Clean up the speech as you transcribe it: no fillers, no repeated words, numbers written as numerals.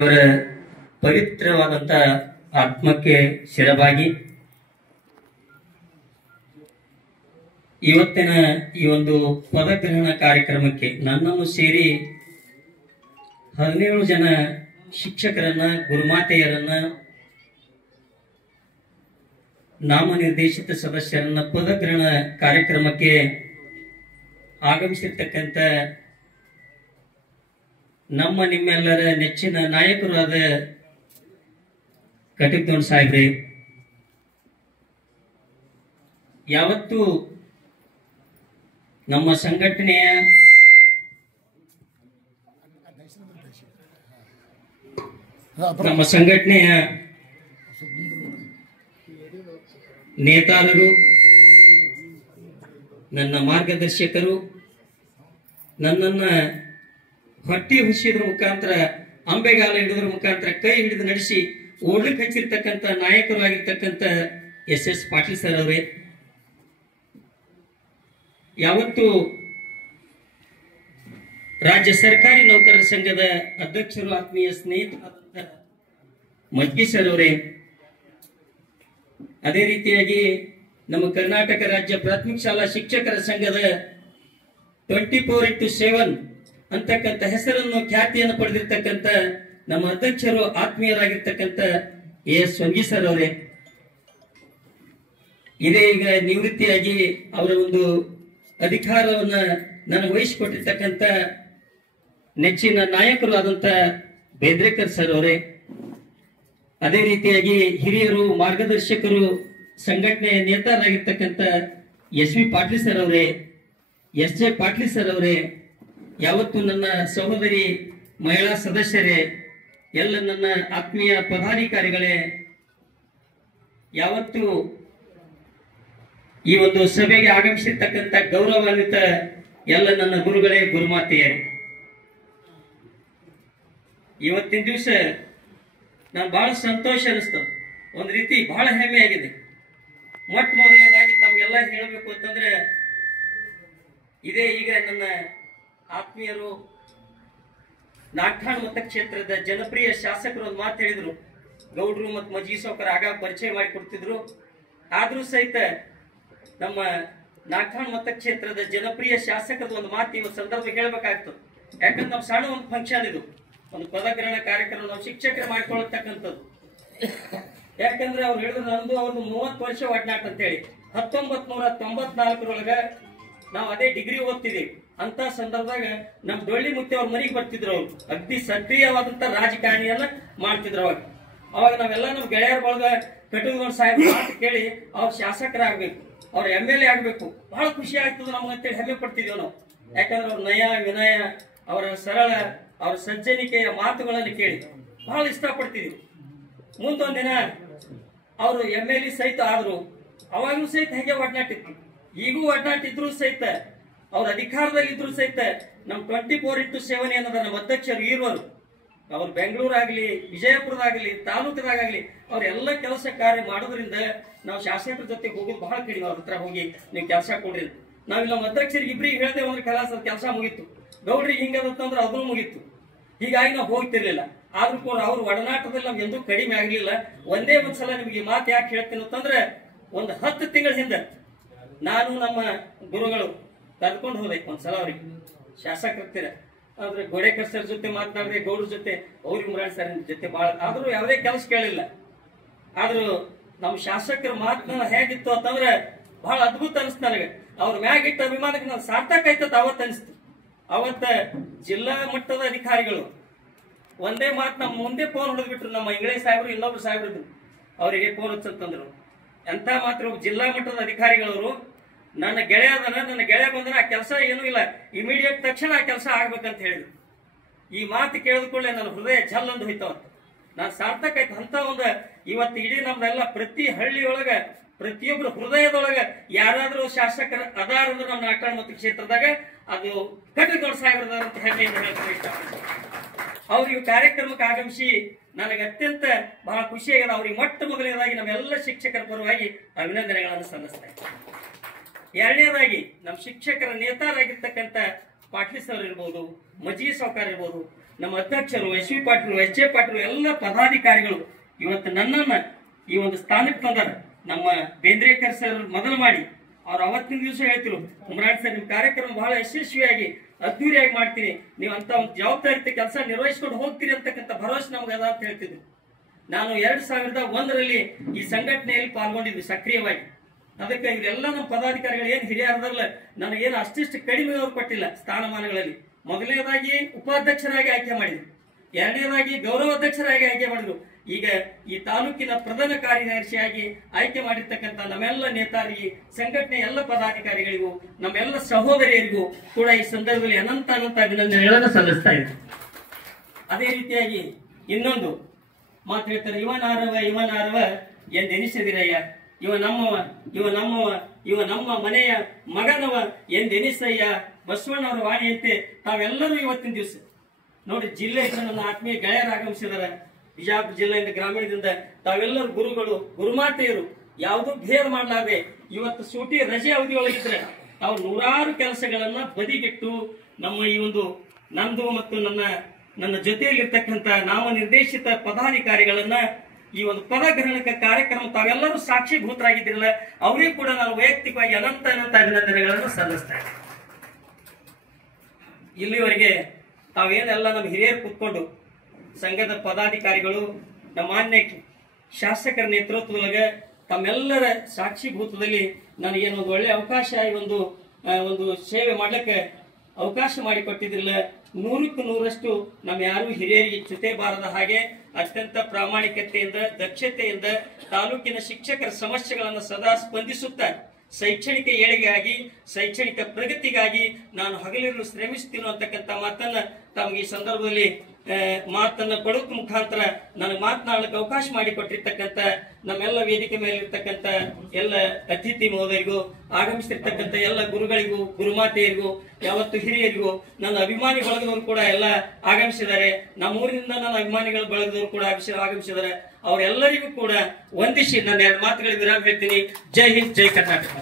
ಅವರ ಪವಿತ್ರವಾದಂತ ಆತ್ಮಕ್ಕೆ ಶಿರವಾಗಿ ಇವತ್ತಿನ ಈ ಒಂದು ಪದಗ್ರಹಣ ಕಾರ್ಯಕ್ರಮಕ್ಕೆ ನನ್ನನ್ನು ಸೇರಿ 17 ಜನ ಶಿಕ್ಷಕರನ್ನ ಗುರುಮಾತೆಯರನ್ನ ನಾಮನಿರ್ದೇಶಿತ ಸದಸ್ಯರನ್ನ ಪದಗ್ರಹಣ ಕಾರ್ಯಕ್ರಮಕ್ಕೆ ಆಗಮಿಸಿರ್ತಕ್ಕಂಥ ನಮ್ಮ ನಿಮ್ಮೆಲ್ಲರ ನೆಚ್ಚಿನ ನಾಯಕರಾದ ಕಟೀಲ್ ಸಾಹೇಬ್ರೆ, ಯಾವತ್ತು ನಮ್ಮ ಸಂಘಟನೆಯ ನೇತಾರರು, ನನ್ನ ಮಾರ್ಗದರ್ಶಕರು, ನನ್ನನ್ನ ಹೊಟ್ಟಿ ಹುಸಿದ್ರ ಮುಖಾಂತರ ಅಂಬೆಗಾಲ ಹಿಡಿದ್ರ ಮುಖಾಂತರ ಕೈ ಹಿಡಿದು ನಡೆಸಿ ಓಡ್ಲಿಕ್ಕೆ ಹಚ್ಚಿರ್ತಕ್ಕಂಥ ನಾಯಕರು ಆಗಿರ್ತಕ್ಕಂಥ ಎಸ್ ಪಾಟೀಲ್ ಸರ್ ಅವರೇ, ಯಾವತ್ತು ರಾಜ್ಯ ಸರ್ಕಾರಿ ನೌಕರರ ಸಂಘದ ಅಧ್ಯಕ್ಷರು, ಆತ್ಮೀಯ ಸ್ನೇಹಿತರಾದಂಥ ಮಜ್ಗಿ ಸರ್ ಅವರೇ, ಅದೇ ರೀತಿಯಾಗಿ ನಮ್ಮ ಕರ್ನಾಟಕ ರಾಜ್ಯ ಪ್ರಾಥಮಿಕ ಶಾಲಾ ಶಿಕ್ಷಕರ ಸಂಘದ 24x7 ಅಂತಕ್ಕಂಥ ಹೆಸರನ್ನು ಖ್ಯಾತಿಯನ್ನು ಪಡೆದಿರ್ತಕ್ಕಂಥ ನಮ್ಮ ಅಧ್ಯಕ್ಷರು, ಆತ್ಮೀಯರಾಗಿರ್ತಕ್ಕಂಥ ಎಸ್ ವಂಗಿ ಸರ್ ಅವರೇ, ಇದೇ ಈಗ ನಿವೃತ್ತಿಯಾಗಿ ಅವರ ಒಂದು ಅಧಿಕಾರವನ್ನ ನನಗೆ ವಹಿಸಿಕೊಟ್ಟಿರ್ತಕ್ಕಂಥ ನೆಚ್ಚಿನ ನಾಯಕರು ಆದಂತ ಬೇಂದ್ರೇಕರ್ ಸರ್ ಅವರೇ, ಅದೇ ರೀತಿಯಾಗಿ ಹಿರಿಯರು, ಮಾರ್ಗದರ್ಶಕರು, ಸಂಘಟನೆಯ ನೇತಾರರಾಗಿರ್ತಕ್ಕಂಥ ಎಸ್.ವಿ. ಪಾಟೀಲ್ ಸರ್ ಅವರೇ, ಎಸ್.ಜೆ. ಪಾಟೀಲ್ ಸರ್ ಅವರೇ, ಯಾವತ್ತು ನನ್ನ ಸಹೋದರಿ ಮಹಿಳಾ ಸದಸ್ಯರೇ, ಎಲ್ಲ ನನ್ನ ಆತ್ಮೀಯ ಪದಾಧಿಕಾರಿಗಳೇ, ಯಾವತ್ತು ಈ ಒಂದು ಸಭೆಗೆ ಆಗಮಿಸಿರ್ತಕ್ಕಂಥ ಗೌರವಾನ್ವಿತ ಎಲ್ಲ ನನ್ನ ಗುರುಗಳೇ, ಗುರುಮಾತೆಯರೇ, ಇವತ್ತಿನ ದಿವಸ ನಾನು ಬಹಳ ಸಂತೋಷ ಅನಿಸ್ತದೆ. ಒಂದು ರೀತಿ ಬಹಳ ಹೆಮ್ಮೆ ಆಗಿದೆ. ಮೊಟ್ಟ ಮೊದಲನೇದಾಗಿ ತಮಗೆಲ್ಲ ಹೇಳಬೇಕು ಅಂತಂದ್ರೆ, ಇದೇ ಈಗ ನನ್ನ ಆತ್ಮೀಯರು ನಾಗಠಾಣ ಮತಕ್ಷೇತ್ರದ ಜನಪ್ರಿಯ ಶಾಸಕರು ಒಂದು ಮಾತು ಹೇಳಿದ್ರು. ಗೌಡ್ರು ಮತ್ತು ಮಜ್ಗಿ ಸಾವ್ಕಾರ ಆಗ ಪರಿಚಯ ಮಾಡಿ ಕೊಡ್ತಿದ್ರು. ಆದ್ರೂ ಸಹಿತ ನಮ್ಮ ನಾಗಠಾಣ ಮತಕ್ಷೇತ್ರದ ಜನಪ್ರಿಯ ಶಾಸಕರದ ಒಂದು ಮಾತು ಇವತ್ತು ಸಂದರ್ಭ ಹೇಳ್ಬೇಕಾಗ್ತದೆ. ಯಾಕಂದ್ರೆ ನಾವು ಸಣ್ಣ ಒಂದು ಫಂಕ್ಷನ್, ಇದು ಒಂದು ಪದಗ್ರಹಣ ಕಾರ್ಯಕ್ರಮ ನಾವು ಶಿಕ್ಷಕರು ಮಾಡ್ಕೊಳ್ತಕ್ಕಂಥದ್ದು. ಯಾಕಂದ್ರೆ ಅವ್ರು ಹೇಳಿದ್ರು, ನಂದು ಅವ್ರದ್ದು 30 ವರ್ಷ ಒಡನಾಟ ಅಂತ ಹೇಳಿ. 1994 ನಾವು ಅದೇ ಡಿಗ್ರಿ ಓದ್ತಿದ್ದೀವಿ. ಅಂತ ಸಂದರ್ಭದಾಗ ನಮ್ ಡೊಳ್ಳಿ ಮುತ್ತಿ ಅವ್ರ ಮನೆಗೆ ಬರ್ತಿದ್ರು. ಅವ್ರು ಅಗ್ದಿ ಸಕ್ರಿಯವಾದಂತ ರಾಜಕಾರಣಿಯನ್ನ ಮಾಡ್ತಿದ್ರು. ಅವಾಗ ನಾವೆಲ್ಲ ನಮ್ ಗೆಳೆಯರ ಬಳಗ ಕಟೀಲ್ ಸಾಹೇಬ್ ಮಾತು ಕೇಳಿ ಅವ್ರ ಶಾಸಕರಾಗ್ಬೇಕು, ಅವ್ರ MLA ಆಗ್ಬೇಕು, ಬಹಳ ಖುಷಿ ಆಗ್ತದೆ ನಮ್ಗೆ ಅಂತೇಳಿ ಹೆಮ್ಮೆ ಪಡ್ತಿದ್ವಿ ನಾವು. ಯಾಕಂದ್ರೆ ಅವ್ರ ನಯ ವಿನಯ, ಅವರ ಸರಳ, ಅವರ ಸಜ್ಜನಿಕೆಯ ಮಾತುಗಳನ್ನು ಕೇಳಿ ಬಹಳ ಇಷ್ಟಪಡ್ತಿದ್ವಿ. ಮುಂದೊಂದ್ ದಿನ ಅವರು MLA ಸಹಿತ ಆದ್ರು. ಅವಾಗೂ ಸಹಿತ ಹೇಗೆ ಒಡನಾಟಿತ್ತು, ಈಗೂ ಒಡನಾಟಿದ್ರು ಸಹಿತ, ಅವ್ರ ಅಧಿಕಾರದಲ್ಲಿ ಇದ್ರು ಸಹಿತ ನಮ್ 24x7 ಏನದ ನಮ್ಮ ಅಧ್ಯಕ್ಷರು ಇರುವರು. ಅವ್ರು ಬೆಂಗಳೂರಾಗ್ಲಿ, ವಿಜಯಪುರದಾಗ್ಲಿ, ತಾಲೂಕದಾಗಲಿ ಅವ್ರೆಲ್ಲ ಕೆಲಸ ಕಾರ್ಯ ಮಾಡೋದ್ರಿಂದ ನಾವು ಶಾಸಕರ ಜೊತೆ ಹೋಗೋದು ಬಹಳ ಕಡಿಮೆ. ಅವ್ರ ಹತ್ರ ಹೋಗಿ ನೀವು ಕೆಲಸ ಕೊಡ್ರಿ, ನಾವಿಲ್ಲ ನಮ್ಮ ಅಧ್ಯಕ್ಷರಿಗೆ ಇಬ್ರಿಗೆ ಹೇಳ್ತೇವೆ ಅಂದ್ರೆ ಕೆಲಸ ಮುಗೀತು. ಗೌಡ್ರಿಗೆ ಹಿಂಗದಂತಂದ್ರೆ ಅದನ್ನು ಮುಗೀತು. ಹೀಗಾಗಿ ನಾವು ಹೋಗ್ತಿರ್ಲಿಲ್ಲ. ಆದ್ರೂ ಕೂಡ ಅವ್ರ ಒಡನಾಟದಲ್ಲಿ ನಮ್ಗೆ ಎಂದೂ ಕಡಿಮೆ ಆಗ್ಲಿಲ್ಲ. ಒಂದೇ ಒಂದ್ಸಲ ನಿಮ್ಗೆ ಮಾತು ಯಾಕೆ ಹೇಳ್ತೀನಿ ಅಂತಂದ್ರೆ, ಒಂದು 10 ತಿಂಗಳ ಹಿಂದೆ ನಾನು ನಮ್ಮ ಗುರುಗಳು ಕರ್ಕೊಂಡು ಹೋದೆ ಒಂದ್ಸಲ ಅವ್ರಿಗೆ, ಶಾಸಕರಿರ್ತೀರ ಅಂದ್ರೆ ಗೋಡೇಕರ್ ಸರ್ ಜೊತೆ ಮಾತನಾಡಿದೆ, ಗೌಡ್ರ ಜೊತೆ, ಅವ್ರಿಗೆ ಮುರಾಣ್ ಸರ್ ಜೊತೆ ಬಹಳ, ಆದ್ರೂ ಯಾವುದೇ ಕೆಲಸ ಕೇಳಿಲ್ಲ. ಆದ್ರೂ ನಮ್ಮ ಶಾಸಕರ ಮಾತನ್ನ ಹೇಗಿತ್ತು ಅಂತಂದ್ರೆ ಬಹಳ ಅದ್ಭುತ ಅನಿಸ್ತು ನನಗೆ. ಅವ್ರ ಮ್ಯಾಗಿಟ್ಟ ಅಭಿಮಾನಕ್ಕೆ ನಾನು ಸಾರ್ಥಕ ಆಯ್ತದ ಅವತ್ತು ಅನಿಸ್ತು. ಅವತ್ತ ಜಿಲ್ಲಾ ಮಟ್ಟದ ಅಧಿಕಾರಿಗಳು ಒಂದೇ ಮಾತು ನಮ್ಮ ಮುಂದೆ ಫೋನ್ ಹೊಡೆದ್ಬಿಟ್ರು. ನಮ್ಮ ಇಂಗ್ಲೇಷ್ ಸಾಹೇಬ್ರು, ಇನ್ನೊಬ್ರು ಸಾಹೇಬ್ರು ಅವರಿಗೆ ಫೋನ್ ಹಚ್ಚಂತಂದ್ರು. ಎಂತ ಮಾತ್ರ ಜಿಲ್ಲಾ ಮಟ್ಟದ ಅಧಿಕಾರಿಗಳವರು, ನನ್ನ ಗೆಳೆಯ ಬಂದ್ರೆ ಆ ಕೆಲಸ ಏನೂ ಇಲ್ಲ, ಇಮಿಡಿಯೇಟ್ ತಕ್ಷಣ ಆ ಕೆಲಸ ಆಗ್ಬೇಕಂತ ಹೇಳಿದ್ರು. ಈ ಮಾತು ಕೇಳಿದ ಕೂಡಲೇ ನನ್ನ ಹೃದಯ ಝಲ್ ಅಂದು ಹೋಯ್ತವತ್ತು. ನಾನು ಸಾರ್ಥಕ ಆಯ್ತು ಅಂತ ಒಂದು ಇವತ್ತು ಇಡೀ ನಮ್ದೆಲ್ಲ ಪ್ರತಿ ಹಳ್ಳಿಯೊಳಗ, ಪ್ರತಿಯೊಬ್ಬರು ಹೃದಯದೊಳಗ ಯಾರಾದ್ರೂ ಶಾಸಕರ ಅದಾರ ಅಂದ್ರೆ ನಮ್ಮ ನಾಗಠಾಣ ಮತಕ್ಷೇತ್ರದಾಗ ಅದು ಕಟೀಲ್ ಸಾಹೇಬ್ರದ ಅಂತ ಹೆಮ್ಮೆಯಿಂದ ಹೇಳ್ತಾರೆ. ಇಷ್ಟ ಅವ್ರಿಗೆ ಕಾರ್ಯಕ್ರಮಕ್ಕೆ ಆಗಮಿಸಿ ನನಗೆ ಅತ್ಯಂತ ಬಹಳ ಖುಷಿಯಾಗಿದೆ. ಅವ್ರಿಗೆ ಮೊಟ್ಟ ಮೊದಲನೇದಾಗಿ ನಮ್ಮೆಲ್ಲ ಶಿಕ್ಷಕರ ಪರವಾಗಿ ಅಭಿನಂದನೆಗಳನ್ನು ಸಲ್ಲಿಸ್ತಾ ಇದ್ದಾರೆ. ಎರಡನೇದಾಗಿ ನಮ್ಮ ಶಿಕ್ಷಕರ ನೇತಾರಾಗಿರ್ತಕ್ಕಂಥ ಪಾಟೀಲ್ ಸರ್ ಇರ್ಬೋದು, ಮಜ್ಗಿ ಸಾವ್ಕಾರ ಇರ್ಬೋದು, ನಮ್ಮ ಅಧ್ಯಕ್ಷರು S V Patil H A Patil ಎಲ್ಲ ಪದಾಧಿಕಾರಿಗಳು ಇವತ್ತು ನನ್ನನ್ನ ಈ ಒಂದು ಸ್ಥಾನಕ್ಕೆ ತಂದಾರ. ನಮ್ಮ ಬೇಂದ್ರೇಕರ್ ಸರ್ ಮೊದಲು ಮಾಡಿ ಅವ್ರು ಅವತ್ತಿನ ದಿವಸ ಹೇಳ್ತಿರು, ಉಮರಾಣ್ ಸರ್ ನಿಮ್ ಕಾರ್ಯಕ್ರಮ ಬಹಳ ಯಶಸ್ವಿಯಾಗಿ ಅದ್ದೂರಿಯಾಗಿ ಮಾಡ್ತೀನಿ, ನೀವು ಅಂತ ಒಂದು ಜವಾಬ್ದಾರಿತ ಕೆಲಸ ನಿರ್ವಹಿಸ್ಕೊಂಡು ಹೋಗ್ತೀರಿ ಅಂತಕ್ಕಂಥ ಭರವಸೆ ನಮ್ಗೆ ಅದ ಅಂತ ಹೇಳ್ತಿದ್ರು. ನಾನು 2001ರಲ್ಲಿ ಈ ಸಂಘಟನೆಯಲ್ಲಿ ಪಾಲ್ಗೊಂಡಿದ್ವಿ ಸಕ್ರಿಯವಾಗಿ. ಅದಕ್ಕೆ ಇವರೆಲ್ಲ ನಮ್ಮ ಪದಾಧಿಕಾರಿಗಳು ಏನ್ ಹಿರಿಯರದಲ್ಲ, ನನಗೇನು ಅಷ್ಟಿಷ್ಟು ಕಡಿಮೆ ಅವರು ಕೊಟ್ಟಿಲ್ಲ ಸ್ಥಾನಮಾನಗಳಲ್ಲಿ. ಮೊದಲನೇದಾಗಿ ಉಪಾಧ್ಯಕ್ಷರಾಗಿ ಆಯ್ಕೆ ಮಾಡಿದ್ರು, ಎರಡನೇದಾಗಿ ಗೌರವಾಧ್ಯಕ್ಷರಾಗಿ ಆಯ್ಕೆ ಮಾಡಿದ್ರು. ಈಗ ಈ ತಾಲೂಕಿನ ಪ್ರಧಾನ ಕಾರ್ಯದರ್ಶಿಯಾಗಿ ಆಯ್ಕೆ ಮಾಡಿರ್ತಕ್ಕಂಥ ನಮ್ಮೆಲ್ಲ ನೇತಾರಿಗೆ, ಸಂಘಟನೆ ಎಲ್ಲ ಪದಾಧಿಕಾರಿಗಳಿಗೂ, ನಮ್ಮೆಲ್ಲ ಸಹೋದರಿಯರಿಗೂ ಕೂಡ ಈ ಸಂದರ್ಭದಲ್ಲಿ ಅನಂತ ಅಭಿನಂದನೆಗಳನ್ನು ಸಲ್ಲಿಸ್ತಾ ಇದ್ರು. ಅದೇ ರೀತಿಯಾಗಿ ಇನ್ನೊಂದು ಮಾತು ಹೇಳ್ತಾರೆ, ಇವನಾರವ ಎಂದೆನಿಸದಿರಯ್ಯ, ಇವ ನಮ್ಮ ಮನೆಯ ಮಗನವ ಎಂದೆನಿಸಯ್ಯ, ಬಸವಣ್ಣವರ ವಾಣಿಯಂತೆ ತಾವೆಲ್ಲರೂ ಇವತ್ತಿನ ದಿವಸ ನೋಡಿ ಜಿಲ್ಲೆಯಿಂದ ನನ್ನ ಆತ್ಮೀಯ ಗೆಳೆಯರು ಆಗಮಿಸಿದಾರೆ. ಬಿಜಾಪುರ ಜಿಲ್ಲೆಯಿಂದ ಗ್ರಾಮೀಣದಿಂದ ತಾವೆಲ್ಲರೂ ಗುರುಗಳು, ಗುರುಮಾತೆಯರು, ಯಾವುದೂ ಭೇದ ಮಾಡಲಾರದೆ ಇವತ್ತು ಸೂಟಿ ರಜೆ ಅವಧಿ ಒಳಗಿದ್ರೆ ತಾವು ನೂರಾರು ಕೆಲಸಗಳನ್ನ ಬದಿಗಿಟ್ಟು ನಮ್ಮ ಈ ಒಂದು ನಂದು ಮತ್ತು ನನ್ನ ಜೊತೆಯಲ್ಲಿರ್ತಕ್ಕಂಥ ನಾಮ ನಿರ್ದೇಶಿತ ಪದಾಧಿಕಾರಿಗಳನ್ನ ಈ ಒಂದು ಪದಗ್ರಹಣಕ ಕಾರ್ಯಕ್ರಮ ತಾವೆಲ್ಲರೂ ಸಾಕ್ಷಿಭೂತರಾಗಿದ್ದಿರಲ್ಲ, ಅವರಿಗೂ ಕೂಡ ನಾನು ವೈಯಕ್ತಿಕವಾಗಿ ಅನಂತ ಅಭಿನಂದನೆಗಳನ್ನು ಸಲ್ಲಿಸ್ತಾ ಇದ್ದೀನಿ. ಇಲ್ಲಿವರೆಗೆ ತಾವೇನೆಲ್ಲ ನಮ್ಮ ಹಿರಿಯರು ಕೂತ್ಕೊಂಡು ಸಂಘದ ಪದಾಧಿಕಾರಿಗಳು ನಮ್ಮ ಮಾನ್ಯ ಶಾಸಕರ ನೇತೃತ್ವದೊಳಗೆ ತಮ್ಮೆಲ್ಲರ ಸಾಕ್ಷಿಭೂತದಲ್ಲಿ ನನಗೇನು ಒಂದು ಒಳ್ಳೆ ಅವಕಾಶ ಈ ಒಂದು ಸೇವೆ ಮಾಡ್ಲಿಕ್ಕೆ ಅವಕಾಶ ಮಾಡಿಕೊಟ್ಟಿದ್ರಲ್ಲ, 100ಕ್ಕೆ 100ರಷ್ಟು ನಮ್ಮ ಯಾರು ಹಿರಿಯರಿಗೆ ಚ್ಯುತೆ ಬಾರದ ಹಾಗೆ ಅತ್ಯಂತ ಪ್ರಾಮಾಣಿಕತೆಯಿಂದ ದಕ್ಷತೆಯಿಂದ ತಾಲೂಕಿನ ಶಿಕ್ಷಕರ ಸಮಸ್ಯೆಗಳನ್ನು ಸದಾ ಸ್ಪಂದಿಸುತ್ತಾ ಶೈಕ್ಷಣಿಕ ಏಳಿಗೆಗಾಗಿ ಶೈಕ್ಷಣಿಕ ಪ್ರಗತಿಗಾಗಿ ನಾನು ಹಗಲಿರುಳು ಶ್ರಮಿಸ್ತೀನಿ ಅಂತಕ್ಕಂಥ ಮಾತನ್ನ ತಮಗೆ ಈ ಸಂದರ್ಭದಲ್ಲಿ ಮಾತನ್ನ ಕೊಡೋಕ್ ಮುಖಾಂತರ ನನಗೆ ಮಾತನಾಡಲಿಕ್ಕೆ ಅವಕಾಶ ಮಾಡಿಕೊಟ್ಟಿರ್ತಕ್ಕಂಥ ನಮ್ಮೆಲ್ಲ ವೇದಿಕೆ ಮೇಲೆ ಇರ್ತಕ್ಕಂಥ ಎಲ್ಲ ಅತಿಥಿ ಮಹೋದಯರಿಗೂ, ಆಗಮಿಸಿರ್ತಕ್ಕಂಥ ಎಲ್ಲ ಗುರುಗಳಿಗೂ, ಗುರುಮಾತೆಯರಿಗೂ, ಯಾವತ್ತು ಹಿರಿಯರಿಗೂ, ನನ್ನ ಅಭಿಮಾನಿ ಬಳಗದವರು ಕೂಡ ಎಲ್ಲ ಆಗಮಿಸಿದ್ದಾರೆ. ನಮ್ಮೂರಿನಿಂದ ನನ್ನ ಅಭಿಮಾನಿಗಳ ಬಳಗದವರು ಕೂಡ ಆಗಮಿಸಿದ್ದಾರೆ. ಅವರೆಲ್ಲರಿಗೂ ಕೂಡ ವಂದಿಸಿ ನನ್ನ 2 ಮಾತುಗಳಿಗೆ ವಿರಾಮ ಹೇಳ್ತೀನಿ. ಜೈ ಹಿಂದ್, ಜೈ ಕರ್ನಾಟಕ.